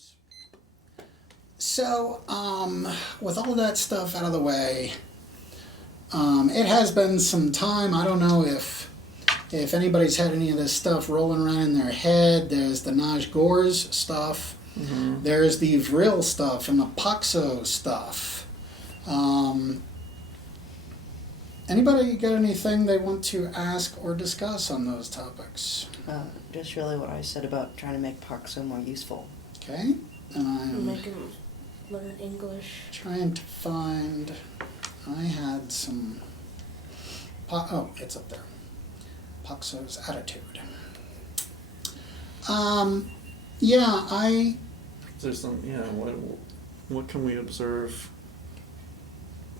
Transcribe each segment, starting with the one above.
Oops. So, with all that stuff out of the way, it has been some time. I don't know if anybody's had any of this stuff rolling around in their head. There's the Najz Gorz stuff. Mm-hmm. There's the Vril stuff and the Poxo stuff. Anybody got anything they want to ask or discuss on those topics? Just really what I said about trying to make Poxo more useful. Okay, and I'm Make him learn English. trying to find. I had some. Oh, it's up there. Poxo's attitude. Yeah, I. Is there some, what can we observe?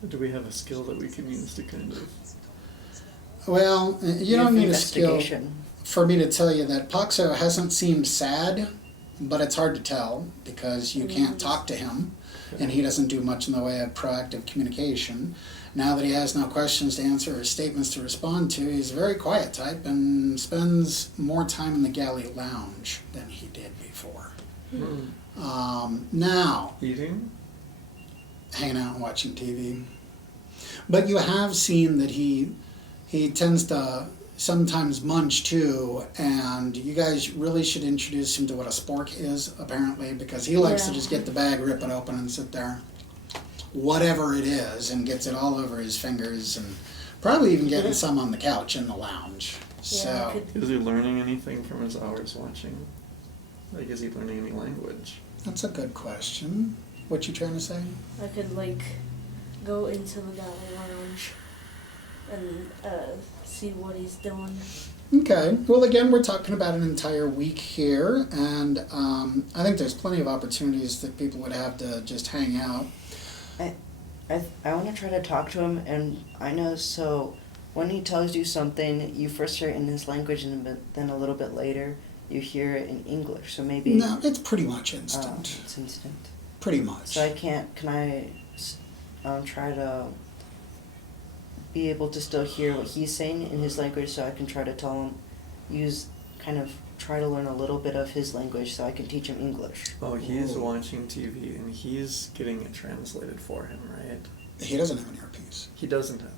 Do we have a skill that we can use to kind of... Well, you don't need a skill Investigation. for me to tell you that Poxo hasn't seemed sad, but it's hard to tell because you can't talk to him, and he doesn't do much in the way of proactive communication. Now that he has no questions to answer or statements to respond to, he's a very quiet type and spends more time in the galley lounge than he did before. Now, Eating? hanging out and watching TV. But you have seen that he tends to sometimes munch too, and you guys really should introduce him to what a spork is, apparently, because he likes to just get the bag, rip it open, and sit there. Whatever it is, and gets it all over his fingers, and probably even getting some on the couch in the lounge. So, Is he learning anything from his hours watching? Like, is he learning any language? that's a good question. What you trying to say? I could go into the galley lounge and see what he's doing. Okay. Well, again, we're talking about an entire week here, and I think there's plenty of opportunities that people would have to just hang out. I want to try to talk to him, and I know, so when he tells you something, you first hear it in his language, and then a little bit later, you hear it in English, so maybe... No, it's pretty much instant. It's instant. Pretty much. So can I try to be able to still hear what he's saying in his language, so I can try to tell him, try to learn a little bit of his language so I can teach him English. Oh, he's watching TV and he's getting it translated for him, right? He doesn't have an earpiece. He doesn't have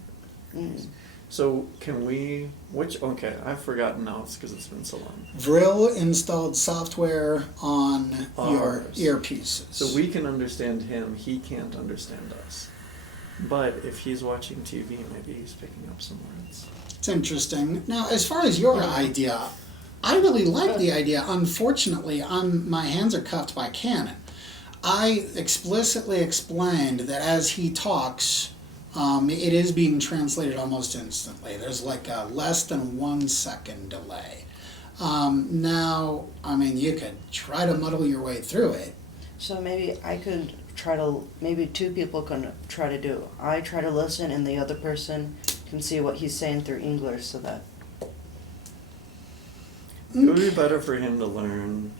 it. So can we, okay, I've forgotten now because it's been so long. Vril installed software on your Ours. earpieces. So we can understand him, he can't understand us. But if he's watching TV, maybe he's picking up some words. It's interesting. Now, as far as your idea, I really like the idea. Unfortunately, my hands are cuffed by Canon. I explicitly explained that as he talks, it is being translated almost instantly. There's like a less than 1 second delay. Now, I mean, you could try to muddle your way through it. So maybe I could maybe two people can try to do. I try to listen and the other person can see what he's saying through English so that... It would be better for him to learn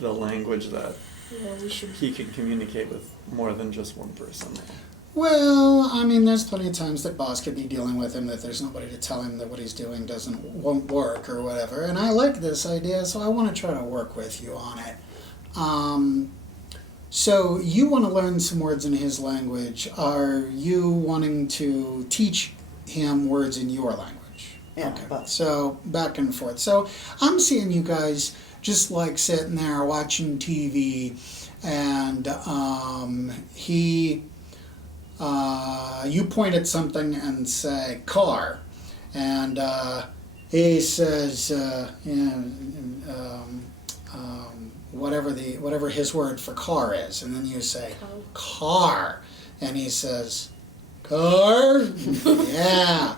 the language that Yeah, we should. he can communicate with more than just one person. Well, I mean, there's plenty of times that boss could be dealing with him, that there's nobody to tell him that what he's doing won't work or whatever. And I like this idea, so I want to try to work with you on it. So you want to learn some words in his language. Are you wanting to teach him words in your language? Yeah, Okay. but... So back and forth. So I'm seeing you guys just like sitting there watching TV, and you point at something and say car, and he says whatever his word for car is, and then you say car, and he says car. Yeah.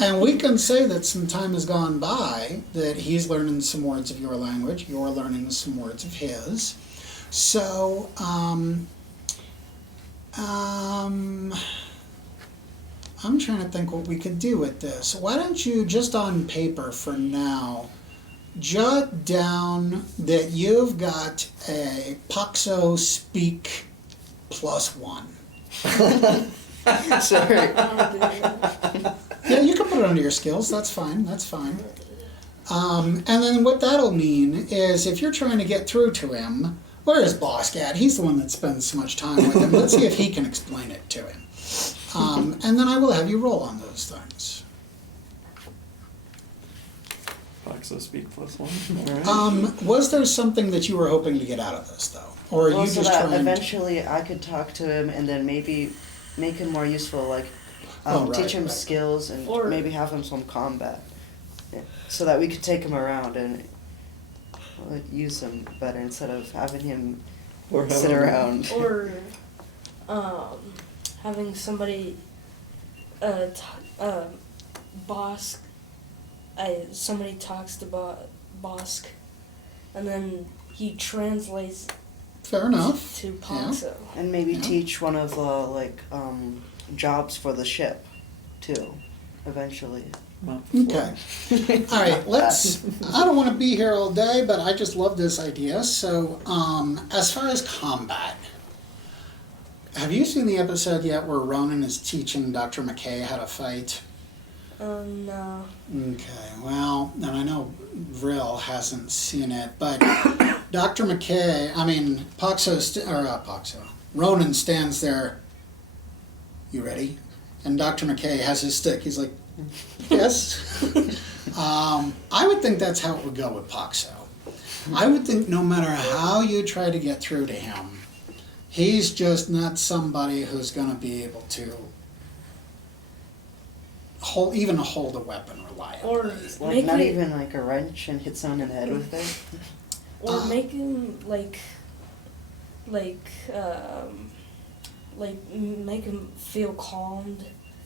And we can say that some time has gone by, that he's learning some words of your language, you're learning some words of his. So I'm trying to think what we could do with this. Why don't you, just on paper for now, jot down that you've got a Poxo speak +1. Sorry. Yeah, you can put it under your skills. That's fine. That's fine. And then what that'll mean is if you're trying to get through to him, where is Bosk at? He's the one that spends so much time with him. Let's see if he can explain it to him. And then I will have you roll on those things. Poxo speak +1. All right. Was there something that you were hoping to get out of this, though? Or are Well, you so just that trying eventually I could talk to him and then maybe make him more useful, like Oh, right, teach him right. skills and Or- maybe have him some combat, yeah, so that we could take him around and like, use him better instead of having him Or sit have him- around. Or having somebody, Bosk, somebody talks to Bosk, and then he translates Fair enough. to Poxo. And maybe Yeah. teach one of the jobs for the ship too, eventually. Not Okay. All right, let's. I don't want to be here all day, but I just love this idea. So, as far as combat, have you seen the episode yet where Ronan is teaching Dr. McKay how to fight? No. Okay, well, and I know Vril hasn't seen it, but Dr. McKay, Ronan stands there. You ready? And Dr. McKay has his stick. He's like, yes. I would think that's how it would go with Poxo. I would think no matter how you try to get through to him, he's just not somebody who's going to be able to hold a weapon reliably. Or Like make not it, even like a wrench and hit someone in the head with it. or make him make him feel calmed.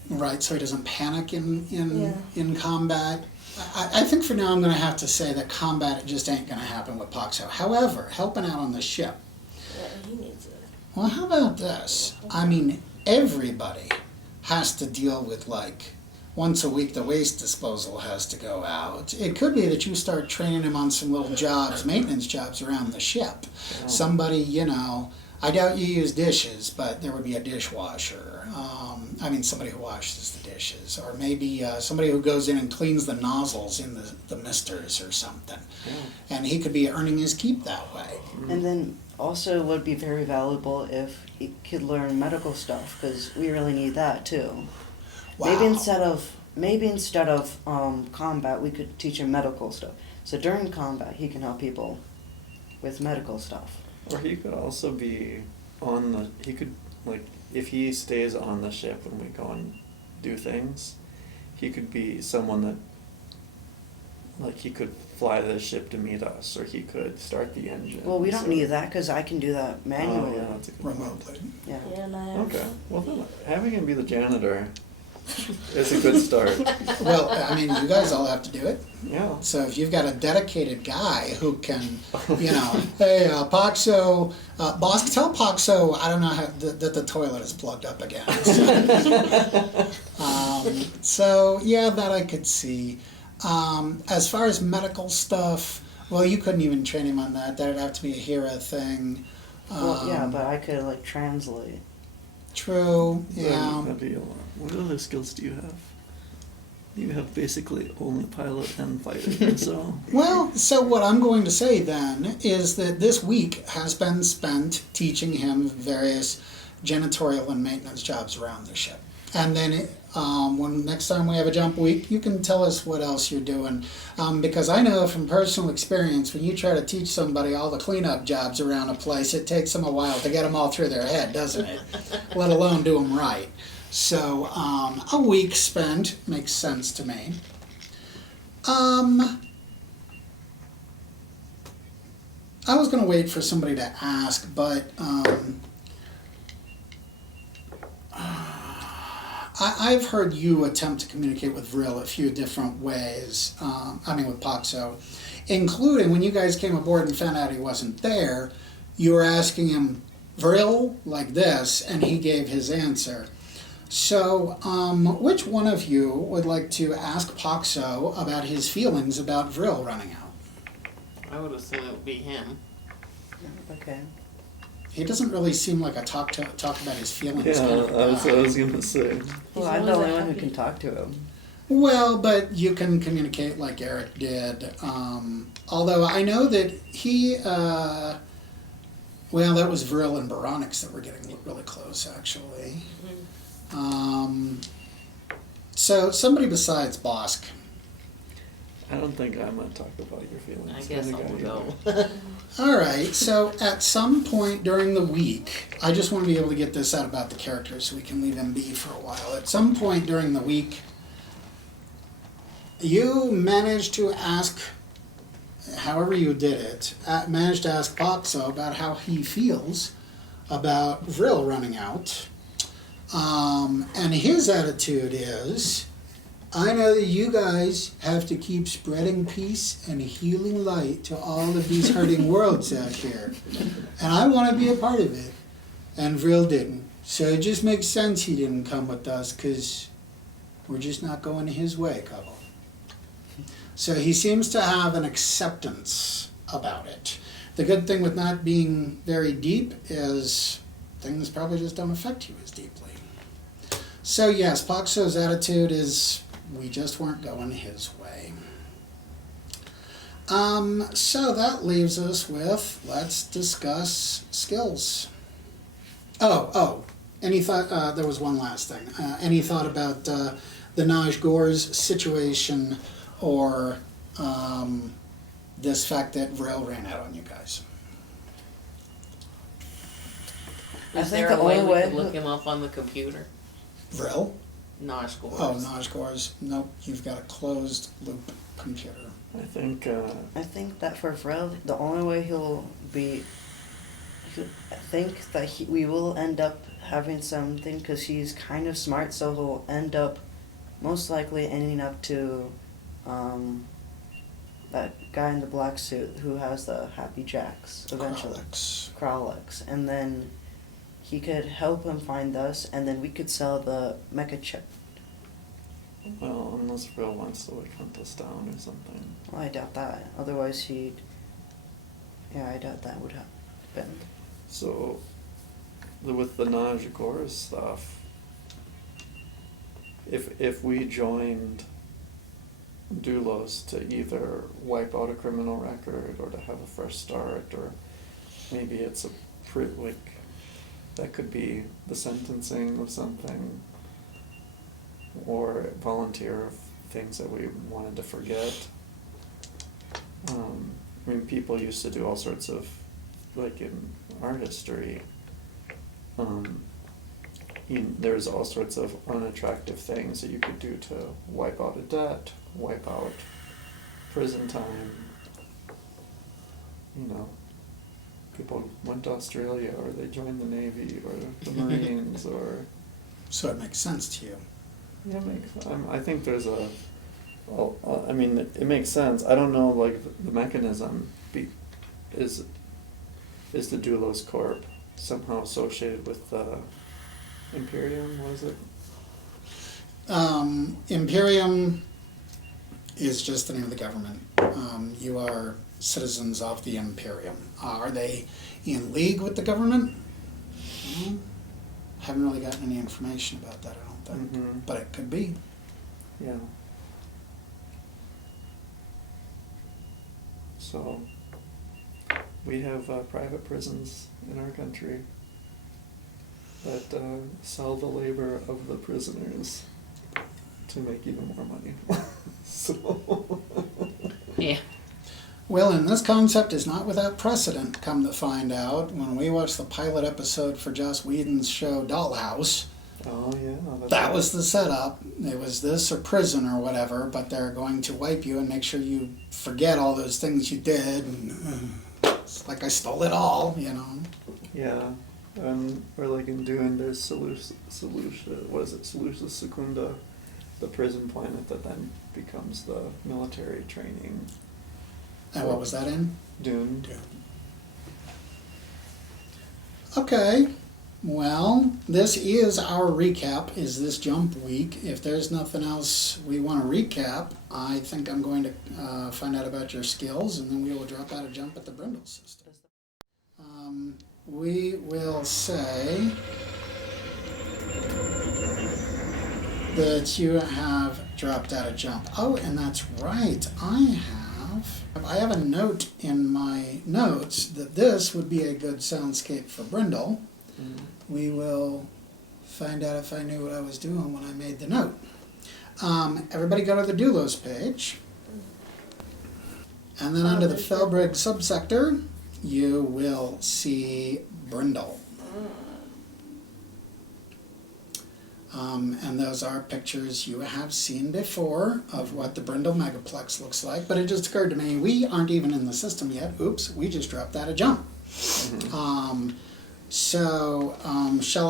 Right, so he doesn't panic in Yeah. combat. I think for now I'm going to have to say that combat just ain't going to happen with Poxo. However, helping out on the ship. Yeah, he needs it. Well, how about this? I mean, everybody has to deal with, like, once a week the waste disposal has to go out. It could be that you start training him on some little jobs, maintenance jobs around the ship. Somebody, I doubt you use dishes, but there would be a dishwasher. Somebody who washes the dishes. Or maybe somebody who goes in and cleans the nozzles in the misters or something. And he could be earning his keep that way. And then also it would be very valuable if he could learn medical stuff, because we really need that too. Wow. Maybe instead of combat, we could teach him medical stuff. So during combat, he can help people with medical stuff. Or he could also be if he stays on the ship when we go and do things, he could be someone that, he could fly the ship to meet us, or he could start the engine. Well, we don't need that because I can do that manually. Oh, yeah, that's a good point. Remotely. Yeah. Yeah, and I have, Okay, well then, having him be the janitor is a good start. Well, you guys all have to do it. Yeah. So if you've got a dedicated guy who can, hey, Poxo, boss, tell Poxo, I don't know that the toilet is plugged up again. So yeah, that I could see. As far as medical stuff, well, you couldn't even train him on that. That'd have to be a hero thing. Well, yeah, but I could translate. True, yeah. That'd be a lot. What other skills do you have? You have basically only pilot and fighter, so. Well, so what I'm going to say then is that this week has been spent teaching him various janitorial and maintenance jobs around the ship. And then when next time we have a jump week, you can tell us what else you're doing. Because I know from personal experience, when you try to teach somebody all the cleanup jobs around a place, it takes them a while to get them all through their head, doesn't it? Let alone do them right. So a week spent makes sense to me. I was going to wait for somebody to ask, but I've heard you attempt to communicate with Vril a few different ways, with Poxo, including when you guys came aboard and found out he wasn't there, you were asking him, Vril, like this, and he gave his answer. So, which one of you would like to ask Poxo about his feelings about Vril running out? I would assume it would be him. Okay. He doesn't really seem like a talk about his feelings Yeah, kind of that's what I guy. was gonna say. Well, He's I'm the always only one who happy. can talk to him. Well, but you can communicate like Eric did. Although I know that he Well, that was Vril and Baronix that were getting really close, actually. So somebody besides Bosk. I don't think I'm gonna talk about your feelings. I guess as a I'll guy go. either. All right, so at some point during the week, I just want to be able to get this out about the characters so we can leave him be for a while. At some point during the week, you managed to ask, however you did it, managed to ask Poxo about how he feels about Vril running out. And his attitude is, I know that you guys have to keep spreading peace and healing light to all of these hurting worlds out here. And I want to be a part of it. And Vril didn't. So it just makes sense he didn't come with us, because we're just not going his way, couple. So he seems to have an acceptance about it. The good thing with not being very deep is things probably just don't affect you as deeply. So yes, Poxo's attitude is, we just weren't going his way. So that leaves us with, let's discuss skills. Any thought, there was one last thing. Any thought about the Najz Gorz situation, or this fact that Vril ran out on you guys? I Is think there the a way only we way- could look him up on the computer? Vril? Najz Gorz. Oh, Najz Gorz. Nope, you've got a closed loop computer. I think I think that for Vril, the only way I think that we will end up having something, because he's kind of smart, so he'll end up most likely ending up to that guy in the black suit who has the Happy Jacks eventually. Kralex. And then he could help him find us, and then we could sell the mecha chip. well, unless Vril wants to like hunt us down or something. Well, I doubt that. Otherwise I doubt that would happen. So with the Najz Gorz stuff, if we joined Doulos to either wipe out a criminal record or to have a fresh start, or maybe it's that could be the sentencing of something, or volunteer of things that we wanted to forget. I mean, people used to do all sorts of, like in our history, there's all sorts of unattractive things that you could do to wipe out a debt, wipe out prison time. You know, people went to Australia, or they joined the Navy, or the Marines, or... So it makes sense to you. Yeah, I think there's I mean, it makes sense. I don't know, like, the mechanism is the Doulos Corp somehow associated with the Imperium, was it? Imperium is just the name of the government. You are citizens of the Imperium. Are they in league with the government? Haven't really gotten any information about that, I don't think. Mhm. But it could be. Yeah. So, we have private prisons in our country that sell the labor of the prisoners to make even more money. So... Yeah. Well, and this concept is not without precedent, come to find out. When we watched the pilot episode for Joss Whedon's show Dollhouse, Oh, yeah. that was the setup. It was this or prison or whatever, but they're going to wipe you and make sure you forget all those things you did. And, it's like I stole it all, you know. Yeah. Or like in Dune, there's Solucia Secunda, the prison planet that then becomes the military training. And what was that in? Dune. Okay. Well, this is our recap, is this jump week. If there's nothing else we want to recap, I think I'm going to find out about your skills, and then we will drop out a jump at the Brindle system. We will say that you have dropped out a jump. Oh, and that's right, I have a note in my notes that this would be a good soundscape for Brindle. We will find out if I knew what I was doing when I made the note. Everybody go to the Doulos page. And then under the Felbrig subsector, you will see Brindle. And those are pictures you have seen before of what the Brindle MegaPlex looks like. But it just occurred to me, we aren't even in the system yet. Oops, we just dropped that a jump. Shall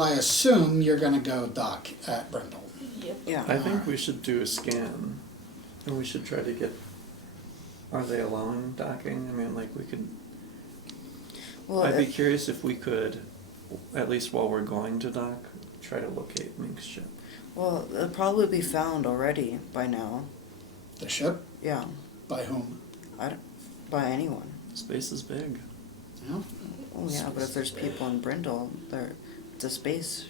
I assume you're going to go dock at Brindle? Yep. Yeah. I think we should do a scan, and we should try to get, are they allowing docking? I mean, like, we could, Well, I'd be curious if we could, at least while we're going to dock, try to locate Mink's ship. well, it'll probably be found already by now. The ship? Yeah, By whom? by anyone. Space is big. Yeah. Oh yeah, but if there's people in Brindle, it's a space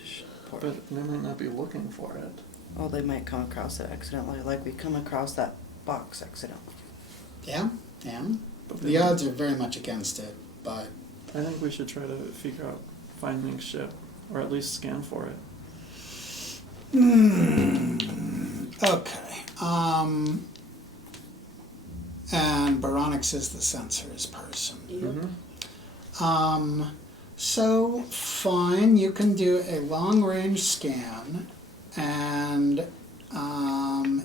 port. But they might not be looking for it. Oh, they might come across it accidentally, like we come across that box accidentally. Yeah, yeah. But The odds are very much against it, but I think we should try to figure out, find Mink's ship, or at least scan for it. okay. And Baronix is the sensors person. Yep. So fine, you can do a long range scan and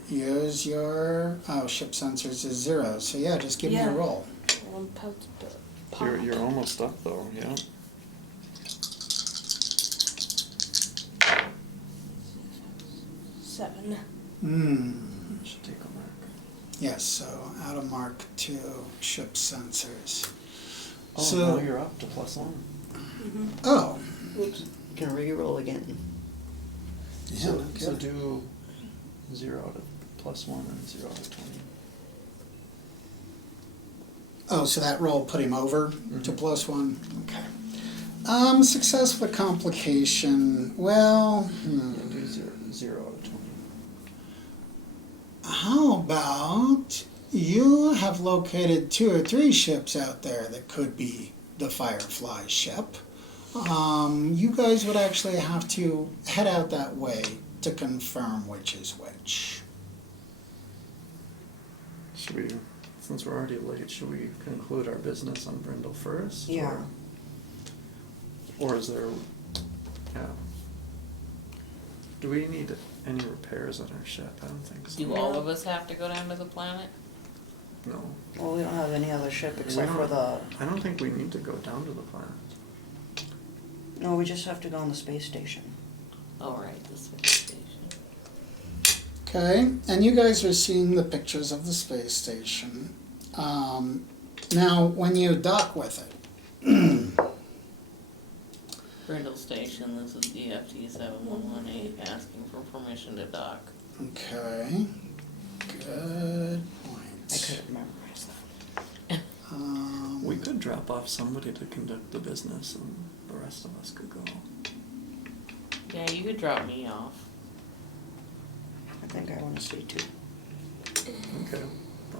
use your ship sensors is 0. So yeah, just give me a roll. One pound of You're almost up though, yeah. seven. Should take a mark. Yes, so out of mark 2 ship sensors. Oh, So- now you're up to +1. Oh, Oops. You can re-roll again. yeah, So okay. do 0 to +1 and 0 to 20. Oh, so that roll put him over to +1? Okay. Success with complication. Well, And do 0 to 20. how about you have located 2 or 3 ships out there that could be the Firefly ship. You guys would actually have to head out that way to confirm which is which. Should we, since we're already late, should we conclude our business on Brindle first? Yeah. Or is there, yeah. Do we need any repairs on our ship? I don't think so. Do all of us have to go down to the planet? No. Well, we don't have any other ship except for the. I don't think we need to go down to the planet. No, we just have to go on the space station. Oh, right, the space station. Okay, and you guys are seeing the pictures of the space station. Now, when you dock with it, Brindle Station, this is DFT 7118 asking for permission to dock. okay, good I point. couldn't memorize that. We could drop off somebody to conduct the business and the rest of us could go. Yeah, you could drop me off. I think I want to stay too. Okay.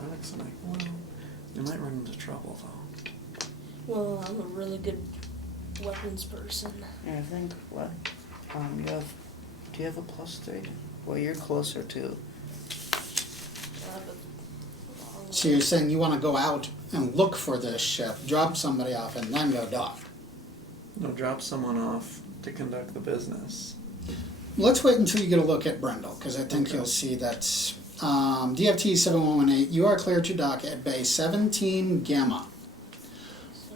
Alex and I, well, you might run into trouble though. Well, I'm a really good weapons person. Yeah, I think what? You have. Do you have a +3? Well, you're closer to. So you're saying you want to go out and look for this ship, drop somebody off, and then go dock? No, drop someone off to conduct the business. Let's wait until you get a look at Brindle, because I think you'll see that's DFT 7118. You are cleared to dock at Bay 17 Gamma.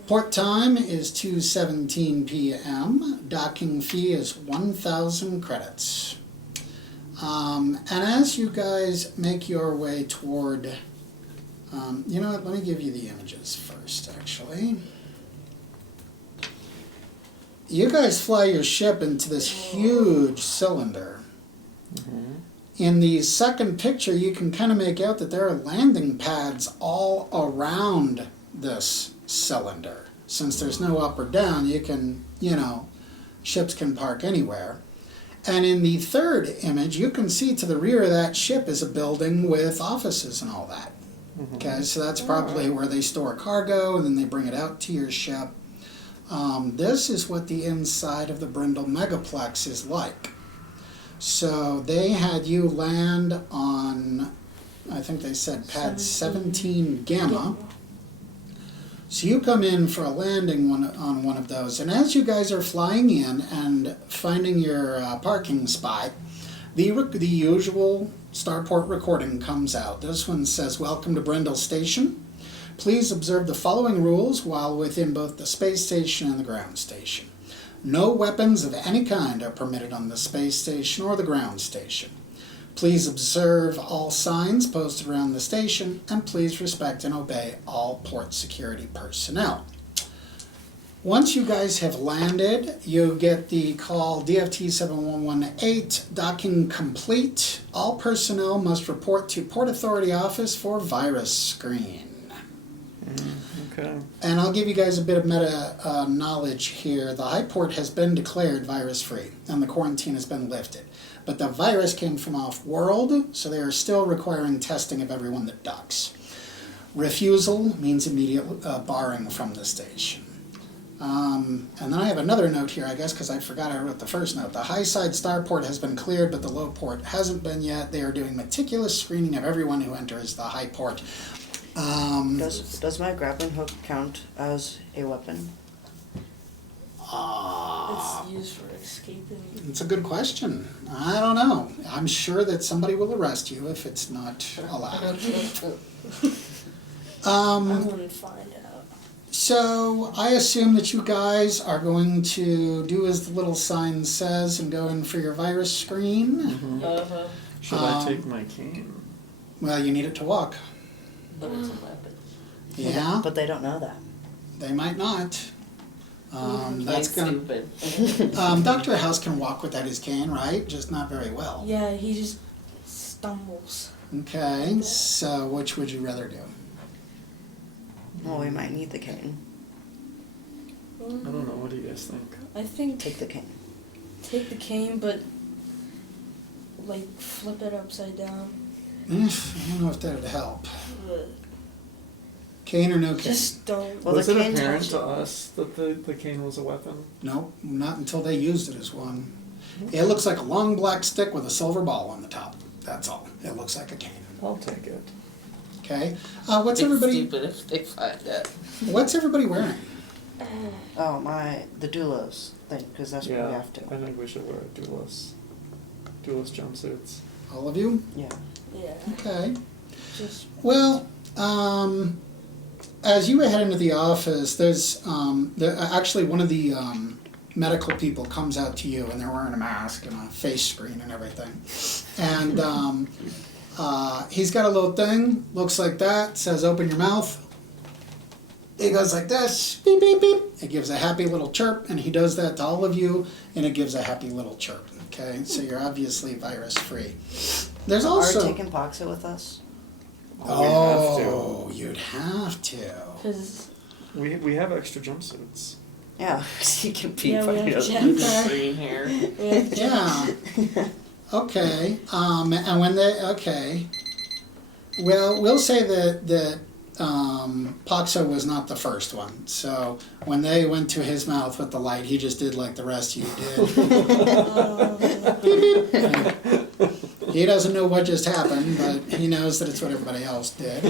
Port time is 2:17 p.m. Docking fee is 1,000 credits. And as you guys make your way toward, you know what? Let me give you the images first, actually. You guys fly your ship into this huge cylinder. In the second picture, you can kind of make out that there are landing pads all around this cylinder. Since there's no up or down, you can, ships can park anywhere. And in the third image, you can see to the rear of that ship is a building with offices and all that. Okay, so that's probably where they store cargo, and then they bring it out to your ship. This is what the inside of the Brindle MegaPlex is like. So they had you land on, I think they said pad 17 Gamma. So you come in for a landing on one of those, and as you guys are flying in and finding your parking spot, the usual Starport recording comes out. This one says, "Welcome to Brindle Station. Please observe the following rules while within both the space station and the ground station. No weapons of any kind are permitted on the space station or the ground station. Please observe all signs posted around the station, and please respect and obey all port security personnel." Once you guys have landed, you get the call DFT 7118, docking complete. All personnel must report to Port Authority office for virus screen. Okay. And I'll give you guys a bit of meta knowledge here. The high port has been declared virus-free, and the quarantine has been lifted. But the virus came from off-world, so they are still requiring testing of everyone that docks. Refusal means immediate barring from the station. And then I have another note here, I guess, because I forgot I wrote the first note. The high side starport has been cleared, but the low port hasn't been yet. They are doing meticulous screening of everyone who enters the high port. Does my grappling hook count as a weapon? It's used for escaping. It's a good question. I don't know. I'm sure that somebody will arrest you if it's not allowed. I wouldn't find out. So I assume that you guys are going to do as the little sign says and go in for your virus screen. Should I take my cane? Well, you need it to walk. But it's a weapon. Yeah, But they don't know that. they might not. That's Plain gonna. stupid. Dr. House can walk without his cane, right? Just not very well. Yeah, he just stumbles. Okay, so which would you rather do? Well, we might need the cane. I don't know. What do you guys think? I think Take the cane. take the cane, but like flip it upside down. I don't know if that would help. Cane or no cane? Just don't. Well, was the it cane apparent touched to it. us that the cane was a weapon? Nope, not until they used it as one. It looks like a long black stick with a silver ball on the top. That's all. It looks like a cane. I'll take it. Okay. What's It's everybody? stupid if they find that. What's everybody wearing? Oh, the Doulos thing, because that's what we Yeah, have to. I think we should wear Doulos jumpsuits. All of you? Yeah. Yeah. Okay. Just Well, as you head into the office, there's actually one of the medical people comes out to you, and they're wearing a mask and a face screen and everything. And he's got a little thing, looks like that, says open your mouth. He goes like this, beep, beep, beep. It gives a happy little chirp, and he does that to all of you, and it gives a happy little chirp. Okay, so you're obviously virus-free. There's also... Are taking Poxo with us? Oh, you'd have to. because We have extra jumpsuits. Yeah, he can be Yeah, we fine. have Okay. Green hair. we have Yeah. Okay. And when they well, we'll say that Poxo was not the first one. So when they went to his mouth with the light, he just did like the rest of you did. He doesn't know what just happened, but he knows that it's what everybody else did.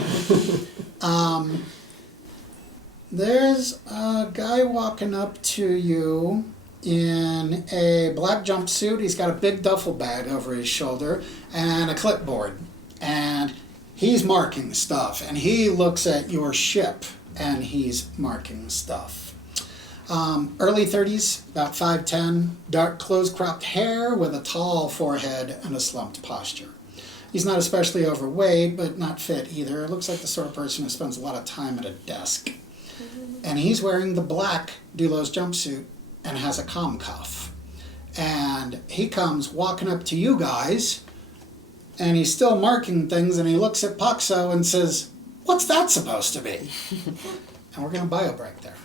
There's a guy walking up to you in a black jumpsuit. He's got a big duffel bag over his shoulder and a clipboard. And he's marking stuff. And he looks at your ship and he's marking stuff. Early 30s, about 5'10", dark close-cropped hair with a tall forehead and a slumped posture. He's not especially overweight, but not fit either. Looks like the sort of person who spends a lot of time at a desk. And he's wearing the black Doulos jumpsuit and has a comm cuff. And he comes walking up to you guys, and he's still marking things, and he looks at Poxo and says, "What's that supposed to be?" And we're going to bio break there.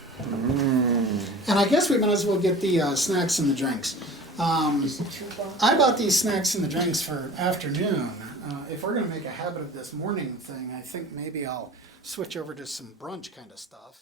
And I guess we might as well get the snacks and the drinks. I bought these snacks and the drinks for afternoon. if we're gonna make a habit of this morning thing, I think maybe I'll switch over to some brunch kind of stuff.